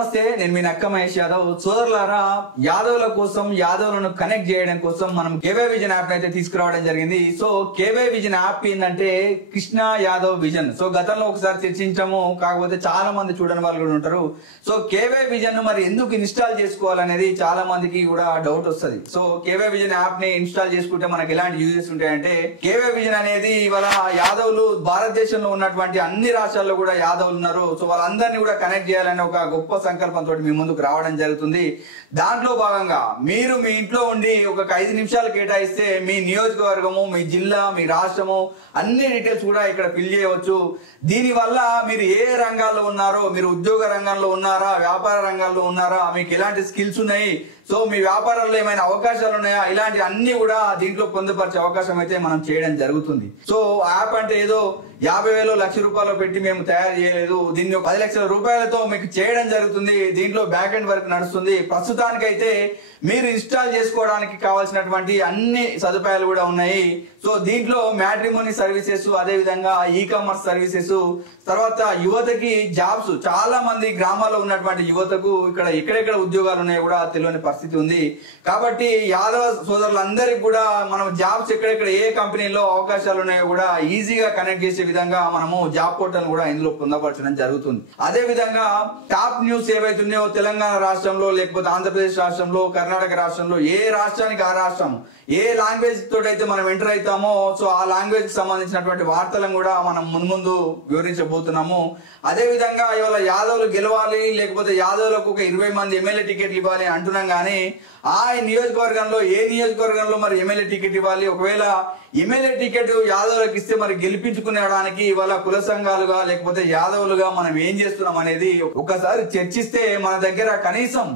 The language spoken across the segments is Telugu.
నమస్తే, నేను మీ నక్క మహేష్ యాదవ్. సోదరులారా, యాదవ్ల కోసం, యాదవ్లను కనెక్ట్ చేయడం కోసం మనం కేవై విజన్ యాప్ అయితే తీసుకురావడం జరిగింది. సో కేవై విజన్ యాప్ ఏంటంటే కృష్ణ యాదవ్ విజన్. సో గతంలో ఒకసారి చర్చించాము, కాకపోతే చాలా మంది చూడని వాళ్ళు కూడా ఉంటారు. సో కేవై విజన్ మరి ఎందుకు ఇన్స్టాల్ చేసుకోవాలనేది చాలా మందికి కూడా డౌట్ వస్తుంది. సో కేవై విజన్ యాప్ ని ఇన్స్టాల్ చేసుకుంటే మనకి ఎలాంటి యూజెస్ ఉంటాయంటే, కేవై విజన్ అనేది ఇవాళ యాదవ్లు భారతదేశంలో ఉన్నటువంటి అన్ని రాష్ట్రాల్లో కూడా యాదవ్లు ఉన్నారు. సో వాళ్ళందరినీ కూడా కనెక్ట్ చేయాలని ఒక గొప్ప సంకల్పంతో మీ ముందుకు రావడం జరుగుతుంది. దాంట్లో భాగంగా మీరు మీ ఇంట్లో ఉండి ఒక 5 నిమిషాలు కేటాయిస్తే మీ నియోజకవర్గము, మీ జిల్లా, మీ రాష్ట్రము అన్ని డీటెయిల్స్ కూడా ఇక్కడ ఫిల్ చేయవచ్చు. దీని వల్ల మీరు ఏ రంగాల్లో ఉన్నారో, మీరు ఉద్యోగ రంగంలో ఉన్నారా, వ్యాపార రంగాల్లో ఉన్నారా, మీకు ఎలాంటి స్కిల్స్ ఉన్నాయి, సో మీ వ్యాపారంలో ఏమైనా అవకాశాలు ఉన్నాయా, ఇలాంటి అన్ని కూడా దీంట్లో పొందుపరిచే అవకాశం అయితే మనం చేయడం జరుగుతుంది. సో యాప్ అంటే ఏదో 50,000 1,00,000 రూపాయలు పెట్టి మేము తయారు చేయలేదు. దీన్ని 10 లక్షల రూపాయలతో మీకు చేయడం జరుగుతుంది. దీంట్లో బ్యాక్ ఎండ్ వర్క్ నడుస్తుంది. ప్రస్తుతానికైతే మీరు ఇన్స్టాల్ చేసుకోవడానికి కావాల్సినటువంటి అన్ని సదుపాయాలు కూడా ఉన్నాయి. సో దీంట్లో మ్యాట్రిమోనీ సర్వీసెస్, అదే విధంగా ఈ కామర్స్ సర్వీసెస్, తర్వాత యువతకి జాబ్స్, చాలా మంది గ్రామాల్లో ఉన్నటువంటి యువతకు ఎక్కడెక్కడ ఉద్యోగాలు ఉన్నాయో కూడా తెలియని పరిస్థితి ఉంది. కాబట్టి యాదవ సోదరులందరికీ కూడా మనం జాబ్స్ ఎక్కడెక్కడ ఏ కంపెనీలో అవకాశాలు ఉన్నాయో కూడా ఈజీగా కనెక్ట్ చేసే విధంగా మనము జాబ్ పోర్టల్ కూడా ఇందులో పొందపరచడం జరుగుతుంది. అదే విధంగా టాప్ న్యూస్ ఏవైతే ఉన్నాయో తెలంగాణ రాష్ట్రంలో, లేకపోతే ఆంధ్రప్రదేశ్ రాష్ట్రంలో, కర్ణాటక రాష్ట్రంలో, ఏ రాష్ట్రానికి ఆ రాష్ట్రం ఏ లాంగ్వేజ్ తోటైతే మనం ఎంటర్ అవుతామో, సో ఆ లాంగ్వేజ్ కి సంబంధించినటువంటి వార్తలను కూడా మనం ముందు వివరించబోతున్నాము. అదే విధంగా ఇవాళ యాదవ్లు గెలవాలి, లేకపోతే యాదవ్లకు ఒక 20 మంది ఎమ్మెల్యే టికెట్లు ఇవ్వాలి అంటున్నాం, కానీ ఆ నియోజకవర్గంలో ఏ నియోజకవర్గంలో మరి ఎమ్మెల్యే టికెట్ ఇవ్వాలి, ఒకవేళ ఎమ్మెల్యే టికెట్ యాదవ్లకు ఇస్తే మరి గెలిపించుకునేడానికి ఇవాళ కుల సంఘాలుగా లేకపోతే యాదవులుగా మనం ఏం చేస్తున్నాం అనేది ఒకసారి చర్చిస్తే మన దగ్గర కనీసం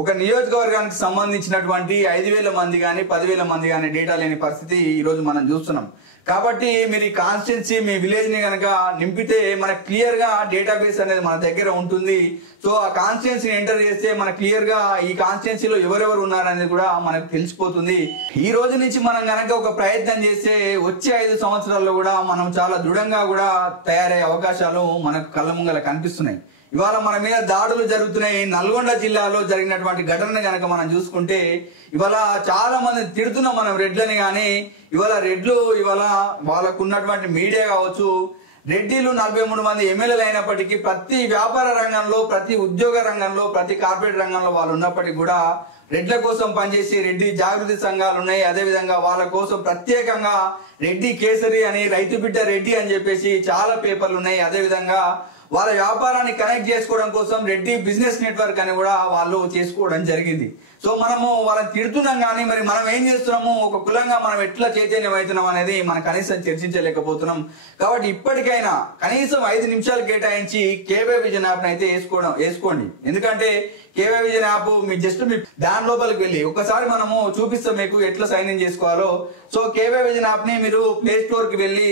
ఒక నియోజకవర్గానికి సంబంధించినటువంటి 5,000 మంది కానీ 10,000 మంది కానీ డేటా లేని పరిస్థితి ఈ రోజు మనం చూస్తున్నాం. కాబట్టి మీరు ఈ కాన్స్టిట్యున్సీ, మీ విలేజ్ ని కనుక నింపితే మనకు క్లియర్ గా డేటాబేస్ అనేది మన దగ్గర ఉంటుంది. సో ఆ కాన్స్టిట్యున్సీ ఎంటర్ చేస్తే మనకు క్లియర్ గా ఈ కాన్స్టిట్యున్సీలో ఎవరెవరు ఉన్నారనేది కూడా మనకు తెలిసిపోతుంది. ఈ రోజు నుంచి మనం కనుక ఒక ప్రయత్నం చేస్తే వచ్చే 5 సంవత్సరాల్లో కూడా మనం చాలా దృఢంగా కూడా తయారయ్యే అవకాశాలు మనకు కళ్ళ ముంగల కనిపిస్తున్నాయి. ఇవాళ మన మీద దాడులు జరుగుతున్నాయి. నల్గొండ జిల్లాలో జరిగినటువంటి ఘటన కనుక మనం చూసుకుంటే ఇవాళ చాలా మంది తిడుతున్నాం మనం రెడ్లని, కానీ ఇవాళ రెడ్లు ఇవాళ వాళ్ళకు ఉన్నటువంటి మీడియా కావచ్చు, రెడ్డిలు 43 మంది ఎమ్మెల్యేలు అయినప్పటికీ ప్రతి వ్యాపార రంగంలో, ప్రతి ఉద్యోగ రంగంలో, ప్రతి కార్పొరేట్ రంగంలో వాళ్ళు ఉన్నప్పటికీ కూడా రెడ్ల కోసం పనిచేసి రెడ్డి జాగృతి సంఘాలు ఉన్నాయి. అదే విధంగా వాళ్ళ కోసం ప్రత్యేకంగా రెడ్డి కేసరి అని, రైతు బిడ్డ రెడ్డి అని చెప్పేసి చాలా పేపర్లు ఉన్నాయి. అదే విధంగా వాళ్ళ వ్యాపారాన్ని కనెక్ట్ చేసుకోవడం కోసం రెడ్డి బిజినెస్ నెట్వర్క్ అని కూడా వాళ్ళు చేసుకోవడం జరిగింది. సో మనము వాళ్ళని తిడుతున్నాం, కానీ మరి మనం ఏం చేస్తున్నాము, ఒక కులంగా మనం ఎట్లా చైతన్యం అవుతున్నాం అనేది మనం కనీసం చర్చించలేకపోతున్నాం. కాబట్టి ఇప్పటికైనా కనీసం 5 నిమిషాలు కేటాయించి కేవై విజన్ యాప్ అయితే వేసుకోండి. ఎందుకంటే కేవై విజన్ యాప్ మీ దాని లోపలికి వెళ్ళి ఒకసారి మనము చూపిస్తాం మీకు ఎట్లా సైన్ ఇన్ చేసుకోవాలో. సో కేవై విజన్ యాప్ ని మీరు ప్లే స్టోర్ కి వెళ్ళి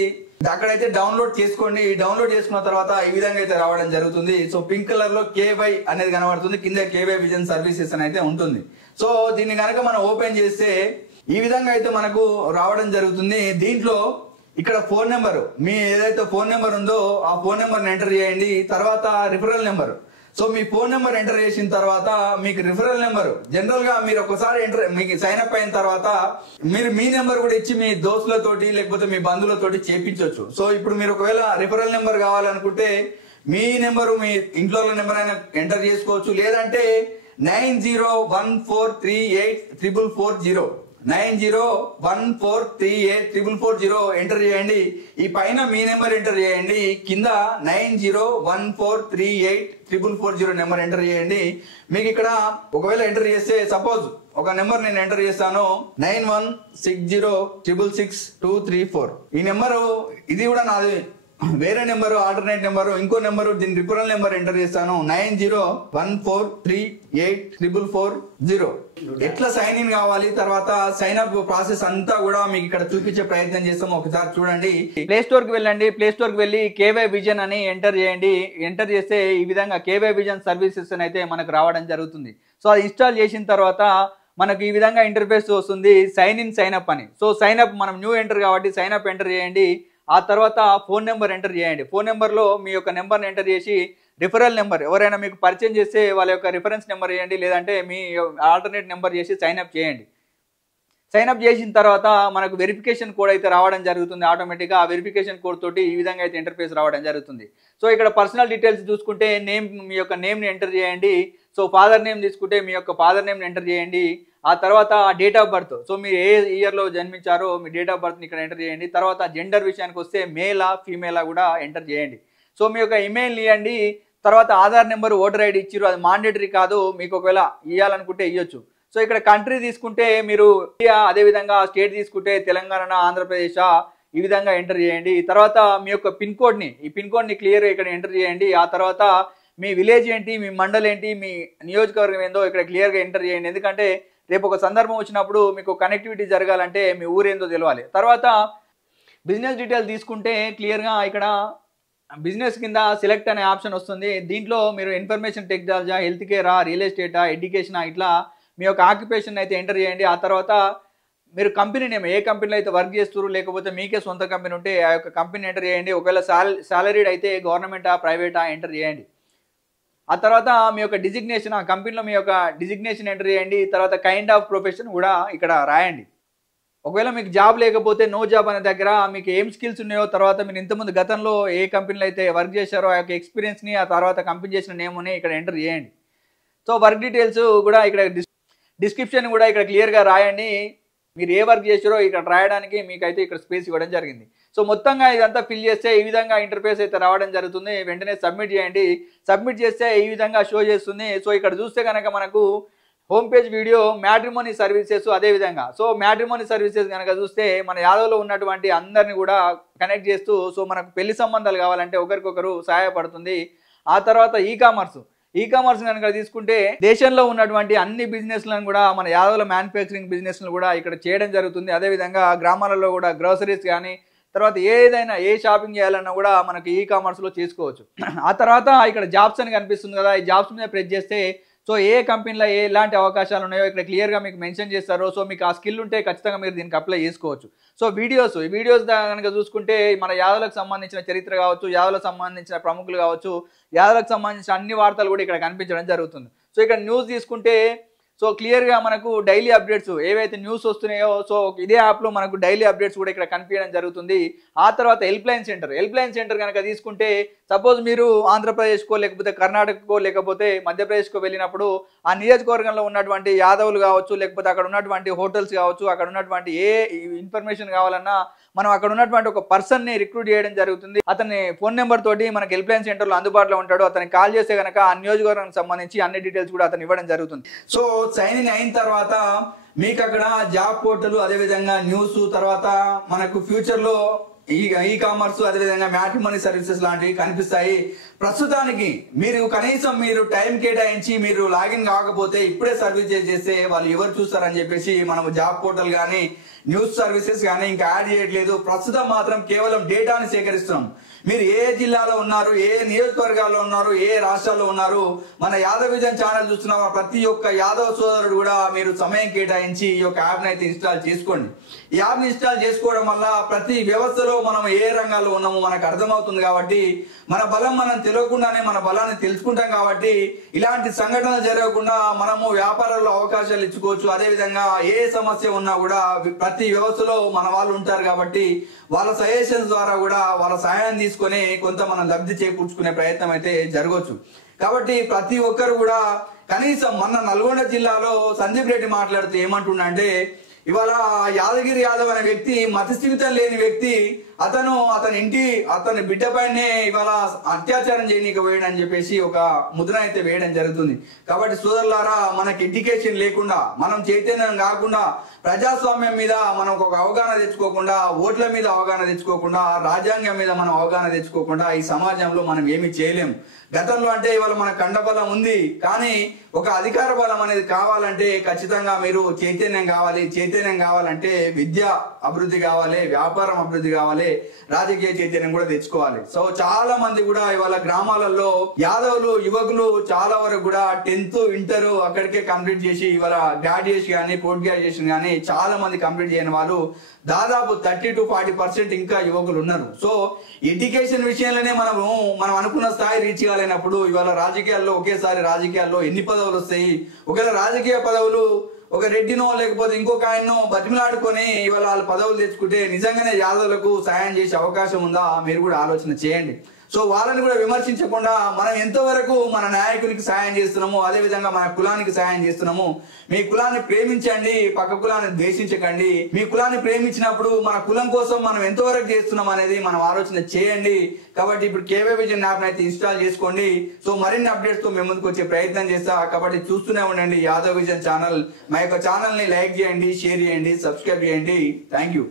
అక్కడైతే డౌన్లోడ్ చేసుకోండి. డౌన్లోడ్ చేసుకున్న తర్వాత ఈ విధంగా అయితే రావడం జరుగుతుంది. సో పింక్ కలర్ లో కేవై అనేది కనబడుతుంది, కింద కేవై విజన్ సర్వీసెస్ అని అయితే ఉంటుంది. సో దీన్ని కనుక మనం ఓపెన్ చేస్తే ఈ విధంగా అయితే మనకు రావడం జరుగుతుంది. దీంట్లో ఇక్కడ ఫోన్ నెంబర్, మీ ఏదైతే ఫోన్ నెంబర్ ఉందో ఆ ఫోన్ నెంబర్ ఎంటర్ చేయండి. తర్వాత రిఫరల్ నెంబర్. సో మీ ఫోన్ నెంబర్ ఎంటర్ చేసిన తర్వాత మీకు రిఫరల్ నెంబర్ జనరల్ గా మీరు ఒకసారి మీకు సైన్ అప్ అయిన తర్వాత మీరు మీ నెంబర్ కూడా ఇచ్చి మీ దోస్తులతోటి లేకపోతే మీ బంధువులతోటి చేపించవచ్చు. సో ఇప్పుడు మీరు ఒకవేళ రిఫరల్ నెంబర్ కావాలనుకుంటే మీ నెంబరు, మీ ఇంట్లో నెంబర్ అయినా ఎంటర్ చేసుకోవచ్చు. లేదంటే 9014384440 9014384440 ఎంటర్ చేయండి. ఈ పైన మీ నెంబర్ ఎంటర్ చేయండి, కింద 9014384440 నెంబర్ ఎంటర్ చేయండి. మీకు ఇక్కడ ఒకవేళ ఎంటర్ చేస్తే సపోజ్ ఒక నెంబర్ నేను ఎంటర్ చేస్తాను, 9160666234. ఈ నెంబరు ఇది కూడా నాది వేరే నెంబరు, ఆల్టర్నేట్ నెంబరు, ఇంకో నెంబరు, దీని రిఫరల్ నెంబర్ ఎంటర్ చేస్తాను 9014384440. ఎట్లా సైన్ ఇన్ కావాలి, తర్వాత సైన్ అప్ ప్రాసెస్ అంతా కూడా మీకు ఇక్కడ చూపించే ప్రయత్నం చేస్తాం. ఒకసారి చూడండి. ప్లే స్టోర్ కి వెళ్ళండి. ప్లే స్టోర్ కి వెళ్ళి కేవై విజన్ అని ఎంటర్ చేయండి. ఎంటర్ చేస్తే ఈ విధంగా కేవై విజన్ సర్వీసెస్ అయితే మనకు రావడం జరుగుతుంది. సో అది ఇన్స్టాల్ చేసిన తర్వాత మనకు ఈ విధంగా ఇంటర్ఫేస్ వస్తుంది, సైన్ ఇన్ సైన్ అప్ అని. సో సైన్ అప్ మనం న్యూ ఎంటర్ కాబట్టి సైన్ అప్ ఎంటర్ చేయండి. ఆ తర్వాత ఫోన్ నెంబర్ ఎంటర్ చేయండి. ఫోన్ నెంబర్లో మీ యొక్క నెంబర్ని ఎంటర్ చేసి రిఫరల్ నెంబర్ ఎవరైనా మీకు పరిచయం చేస్తే వాళ్ళ యొక్క రిఫరెన్స్ నెంబర్ ఇవ్వండి, లేదంటే మీ ఆల్టర్నేట్ నెంబర్ చేసి సైన్అప్ చేయండి. సైన్అప్ చేసిన తర్వాత మనకు వెరిఫికేషన్ కోడ్ అయితే రావడం జరుగుతుంది ఆటోమేటిక్గా. ఆ వెరిఫికేషన్ కోడ్ తోటి ఈ విధంగా అయితే ఇంటర్ఫేస్ రావడం జరుగుతుంది. సో ఇక్కడ పర్సనల్ డీటెయిల్స్ చూసుకుంటే మీ యొక్క నేమ్ని ఎంటర్ చేయండి. సో ఫాదర్ నేమ్ తీసుకుంటే మీ యొక్క ఫాదర్ నేమ్ని ఎంటర్ చేయండి. ఆ తర్వాత డేట్ ఆఫ్ బర్త్, సో మీరు ఏ ఇయర్లో జన్మించారో మీ డేట్ ఆఫ్ బర్త్ని ఇక్కడ ఎంటర్ చేయండి. తర్వాత జెండర్ విషయానికి వస్తే మేలా ఫీమేలా కూడా ఎంటర్ చేయండి. సో మీ యొక్క ఇమెయిల్ ఇవ్వండి. తర్వాత ఆధార్ నెంబర్, ఓటర్ ఐడి ఇచ్చిరు, అది మాండేటరీ కాదు, మీకు ఒకవేళ ఇవ్వాలనుకుంటే ఇవ్వచ్చు. సో ఇక్కడ కంట్రీ తీసుకుంటే మీరు ఇండియా, అదేవిధంగా స్టేట్ తీసుకుంటే తెలంగాణ, ఆంధ్రప్రదేశ్, ఈ విధంగా ఎంటర్ చేయండి. తర్వాత మీ యొక్క పిన్ కోడ్ని క్లియర్గా ఇక్కడ ఎంటర్ చేయండి. ఆ తర్వాత మీ విలేజ్ ఏంటి, మీ మండల్ ఏంటి, మీ నియోజకవర్గం ఏందో ఇక్కడ క్లియర్గా ఎంటర్ చేయండి. ఎందుకంటే రేపు ఒక సందర్భం వచ్చినప్పుడు మీకు కనెక్టివిటీ జరగాలంటే మీ ఊరేందో తెలవాలి. తర్వాత బిజినెస్ డీటెయిల్స్ తీసుకుంటే క్లియర్గా ఇక్కడ బిజినెస్ కింద సెలెక్ట్ అనే ఆప్షన్ వస్తుంది. దీంట్లో మీరు ఇన్ఫర్మేషన్ టెక్నాలజీ, హెల్త్ కేరా, రియల్ ఎస్టేటా, ఎడ్యుకేషనా, ఇట్లా మీ యొక్క ఆక్యుపేషన్ అయితే ఎంటర్ చేయండి. ఆ తర్వాత మీరు కంపెనీ నేమ్, ఏ కంపెనీలో అయితే వర్క్ చేస్తున్నారు, లేకపోతే మీకే సొంత కంపెనీ ఉంటే ఆ యొక్క కంపెనీ ఎంటర్ చేయండి. ఒకవేళ సాలరీడ్ అయితే గవర్నమెంటా, ప్రైవేటా ఎంటర్ చేయండి. ఆ తర్వాత మీ యొక్క డిజిగ్నేషన్, ఆ కంపెనీలో మీ యొక్క డిజిగ్నేషన్ ఎంటర్ చేయండి. తర్వాత కైండ్ ఆఫ్ ప్రొఫెషన్ కూడా ఇక్కడ రాయండి. ఒకవేళ మీకు జాబ్ లేకపోతే నో జాబ్ అనే దగ్గర మీకు ఏం స్కిల్స్ ఉన్నాయో, తర్వాత మీరు ఇంతకుముందు గతంలో ఏ కంపెనీలో అయితే వర్క్ చేశారో ఆ యొక్క ఎక్స్పీరియన్స్ని, ఆ తర్వాత కంపెనీ చేసిన నేమ్ని ఇక్కడ ఎంటర్ చేయండి. సో వర్క్ డీటెయిల్స్ కూడా ఇక్కడ డిస్క్రిప్షన్ కూడా ఇక్కడ క్లియర్గా రాయండి. మీరు ఏ వర్క్ చేసారో ఇక్కడ రాయడానికి మీకైతే ఇక్కడ స్పేస్ ఇవ్వడం జరిగింది. సో మొత్తంగా ఇదంతా ఫిల్ చేస్తే ఈ విధంగా ఇంటర్ఫేస్ అయితే రావడం జరుగుతుంది. వెంటనే సబ్మిట్ చేయండి. సబ్మిట్ చేస్తే ఈ విధంగా షో చేస్తుంది. సో ఇక్కడ చూస్తే కనుక మనకు home page video matrimony services, అదేవిధంగా సో మ్యాట్రిమోనీ సర్వీసెస్ కనుక చూస్తే మన యాదవ్లో ఉన్నటువంటి అందరిని కూడా కనెక్ట్ చేస్తూ, సో మనకు పెళ్లి సంబంధాలు కావాలంటే ఒకరికొకరు సహాయపడుతుంది. ఆ తర్వాత ఈ కామర్స్ కనుక తీసుకుంటే దేశంలో ఉన్నటువంటి అన్ని బిజినెస్లను కూడా మన యాదవ్ల మ్యానుఫ్యాక్చరింగ్ బిజినెస్లను కూడా ఇక్కడ చేయడం జరుగుతుంది. అదేవిధంగా గ్రామాలలో కూడా గ్రోసరీస్ కానీ, తర్వాత ఏదైనా ఏ షాపింగ్ చేయాలన్నా కూడా మనకి ఈ కామర్స్లో చేసుకోవచ్చు. ఆ తర్వాత ఇక్కడ జాబ్స్ అని కనిపిస్తుంది కదా, ఈ జాబ్స్ మీద ప్రెస్ చేస్తే సో ఏ కంపెనీలో ఎలాంటి అవకాశాలు ఉన్నాయో ఇక్కడ క్లియర్గా మీకు మెన్షన్ చేస్తారు. సో మీకు ఆ స్కిల్ ఉంటే ఖచ్చితంగా మీరు దీనికి అప్లై చేసుకోవచ్చు. సో ఈ వీడియోస్ కనుక చూసుకుంటే మన యాదవ్లకు సంబంధించిన చరిత్ర కావచ్చు, యాదవ్లకు సంబంధించిన ప్రముఖులు కావచ్చు, యాదవ్లకు సంబంధించిన అన్ని వార్తలు కూడా ఇక్కడ కనిపించడం జరుగుతుంది. సో ఇక్కడ న్యూస్ తీసుకుంటే సో క్లియర్గా మనకు డైలీ అప్డేట్స్ ఏవైతే న్యూస్ వస్తున్నాయో, సో ఇదే యాప్లో మనకు డైలీ అప్డేట్స్ కూడా ఇక్కడ కనిపించడం జరుగుతుంది. ఆ తర్వాత హెల్ప్ లైన్ సెంటర్ కనుక తీసుకుంటే సపోజ్ మీరు ఆంధ్రప్రదేశ్కో, లేకపోతే కర్ణాటకకో, లేకపోతే మధ్యప్రదేశ్కో వెళ్ళినప్పుడు ఆ నియోజకవర్గంలో ఉన్నటువంటి యాదవులు కావచ్చు, లేకపోతే అక్కడ ఉన్నటువంటి హోటల్స్ కావచ్చు, అక్కడ ఉన్నటువంటి ఏ ఇన్ఫర్మేషన్ కావాలన్నా మనం అక్కడ ఉన్నటువంటి ఒక పర్సన్ని రిక్రూట్ చేయడం జరుగుతుంది. అతని ఫోన్ నెంబర్ తోటి మనకి హెల్ప్ లైన్ సెంటర్లో అందుబాటులో ఉంటాడు. అతనికి కాల్ చేస్తే కనుక ఆ నియోజకవర్గానికి సంబంధించి అన్ని డీటెయిల్స్ కూడా అతను ఇవ్వడం జరుగుతుంది. సో సైన్ ఇన్ అయిన తర్వాత మీకు అక్కడ జాబ్ పోర్టల్, అదేవిధంగా న్యూస్, తర్వాత మనకు ఫ్యూచర్ లో ఈ కామర్స్, అదేవిధంగా మ్యాట్రిమోనీ సర్వీసెస్ లాంటివి కనిపిస్తాయి. ప్రస్తుతానికి మీరు కనీసం మీరు టైం కేటాయించి మీరు లాగిన్ కాకపోతే ఇప్పుడే సర్వీస్ చేస్తే వాళ్ళు ఎవరు చూస్తారని చెప్పేసి మనం జాబ్ పోర్టల్ కానీ, న్యూస్ సర్వీసెస్ కానీ ఇంకా యాడ్ చేయట్లేదు. ప్రస్తుతం మాత్రం కేవలం డేటాని సేకరిస్తున్నాం. మీరు ఏ జిల్లాలో ఉన్నారు, ఏ నియోజకవర్గాల్లో ఉన్నారు, ఏ రాష్ట్రాల్లో ఉన్నారు, మన యాదవ్ విజన్ ఛానల్ చూస్తున్న ప్రతి ఒక్క యాదవ్ సోదరుడు కూడా మీరు సమయం కేటాయించి ఈ యొక్క యాప్ని అయితే ఇన్స్టాల్ చేసుకోండి. ఈ యాప్ని ఇన్స్టాల్ చేసుకోవడం వల్ల ప్రతి వ్యవస్థలో మనం ఏ రంగాల్లో ఉన్నామో మనకు అర్థమవుతుంది. కాబట్టి మన బలం మనం తెలియకుండానే మన బలాన్ని తెలుసుకుంటాం. కాబట్టి ఇలాంటి సంఘటనలు జరగకుండా మనము వ్యాపారాల్లో అవకాశాలు ఇచ్చుకోవచ్చు. అదేవిధంగా ఏ సమస్య ఉన్నా కూడా ప్రతి వ్యవస్థలో మన వాళ్ళు ఉంటారు. కాబట్టి వాళ్ళ సజెషన్స్ ద్వారా కూడా వాళ్ళ సహాయం తీసుకొని కొంత మనం లబ్ధి చేకూర్చుకునే ప్రయత్నం అయితే జరగవచ్చు. కాబట్టి ప్రతి ఒక్కరు కూడా కనీసం మన నల్గొండ జిల్లాలో సందీప్ రెడ్డి మాట్లాడుతూ ఏమంటుండంటే, ఇవాళ యాదగిరి యాదవ్ అనే వ్యక్తి మతిస్థిమితం లేని వ్యక్తి, అతని బిడ్డ పైనే ఇవాళ అత్యాచారం చేయనీకి వేయడని చెప్పేసి ఒక ముద్ర అయితే వేయడం జరుగుతుంది. కాబట్టి సోదరులారా, మనకి ఎడ్యుకేషన్ లేకుండా, మనం చైతన్యం కాకుండా, ప్రజాస్వామ్యం మీద మనం ఒక అవగాహన తెచ్చుకోకుండా, ఓట్ల మీద అవగాహన తెచ్చుకోకుండా, రాజ్యాంగం మీద మనం అవగాహన తెచ్చుకోకుండా ఈ సమాజంలో మనం ఏమి చేయలేము. గతంలో అంటే ఇవాళ మన కండబలం ఉంది, కానీ ఒక అధికార బలం అనేది కావాలంటే ఖచ్చితంగా మీరు చైతన్యం కావాలి. చైతన్యం కావాలంటే విద్య అభివృద్ధి కావాలి, వ్యాపారం అభివృద్ధి కావాలి, రాజకీయ చైతన్యం కూడా తెచ్చుకోవాలి. సో చాలా మంది కూడా ఇవాళ గ్రామాలలో యాదవులు యువకులు చాలా వరకు కూడా 10th ఇంటర్ అక్కడికే కంప్లీట్ చేసి ఇవాళ గ్రాడ్యుయేషన్ కానీ, పోస్ట్ గ్రాడ్యుయేషన్ కానీ చాలా మంది కంప్లీట్ చేయని వాళ్ళు దాదాపు 30 to 40% ఇంకా యువకులు ఉన్నారు. సో ఎడ్యుకేషన్ విషయంలోనే మనం అనుకున్న స్థాయి రీచ్ కాలేనప్పుడు ఇవాళ రాజకీయాల్లో ఒకేసారి రాజకీయాల్లో ఎన్ని పదవులు వస్తాయి? ఒకవేళ రాజకీయ పదవులు ఒక రెడ్డినో లేకపోతే ఇంకొక ఆయన్నో బతిమలాడుకొని ఇవాళ వాళ్ళు పదవులు తెచ్చుకుంటే నిజంగానే యాదవులకు సాయం చేసే అవకాశం ఉందా? మీరు కూడా ఆలోచన చేయండి. సో వాళ్ళని కూడా విమర్శించకుండా మనం ఎంతవరకు మన నాయకునికి సాయం చేస్తున్నాము, అదే విధంగా మన కులానికి సాయం చేస్తున్నాము. మీ కులాన్ని ప్రేమించండి, పక్క కులాన్ని ద్వేషించకండి. మీ కులాన్ని ప్రేమించినప్పుడు మన కులం కోసం మనం ఎంతవరకు చేస్తున్నాం అనేది మనం ఆలోచన చేయండి. కాబట్టి ఇప్పుడు కేవై విజన్ యాప్ అయితే ఇన్స్టాల్ చేసుకోండి. సో మరిన్ని అప్డేట్స్ తో మేము ముందుకు వచ్చే ప్రయత్నం చేస్తా. కాబట్టి చూస్తూనే ఉండండి యాదవ్ విజన్ ఛానల్. మా యొక్క ఛానల్ ని లైక్ చేయండి, షేర్ చేయండి, సబ్స్క్రైబ్ చేయండి. Thank you.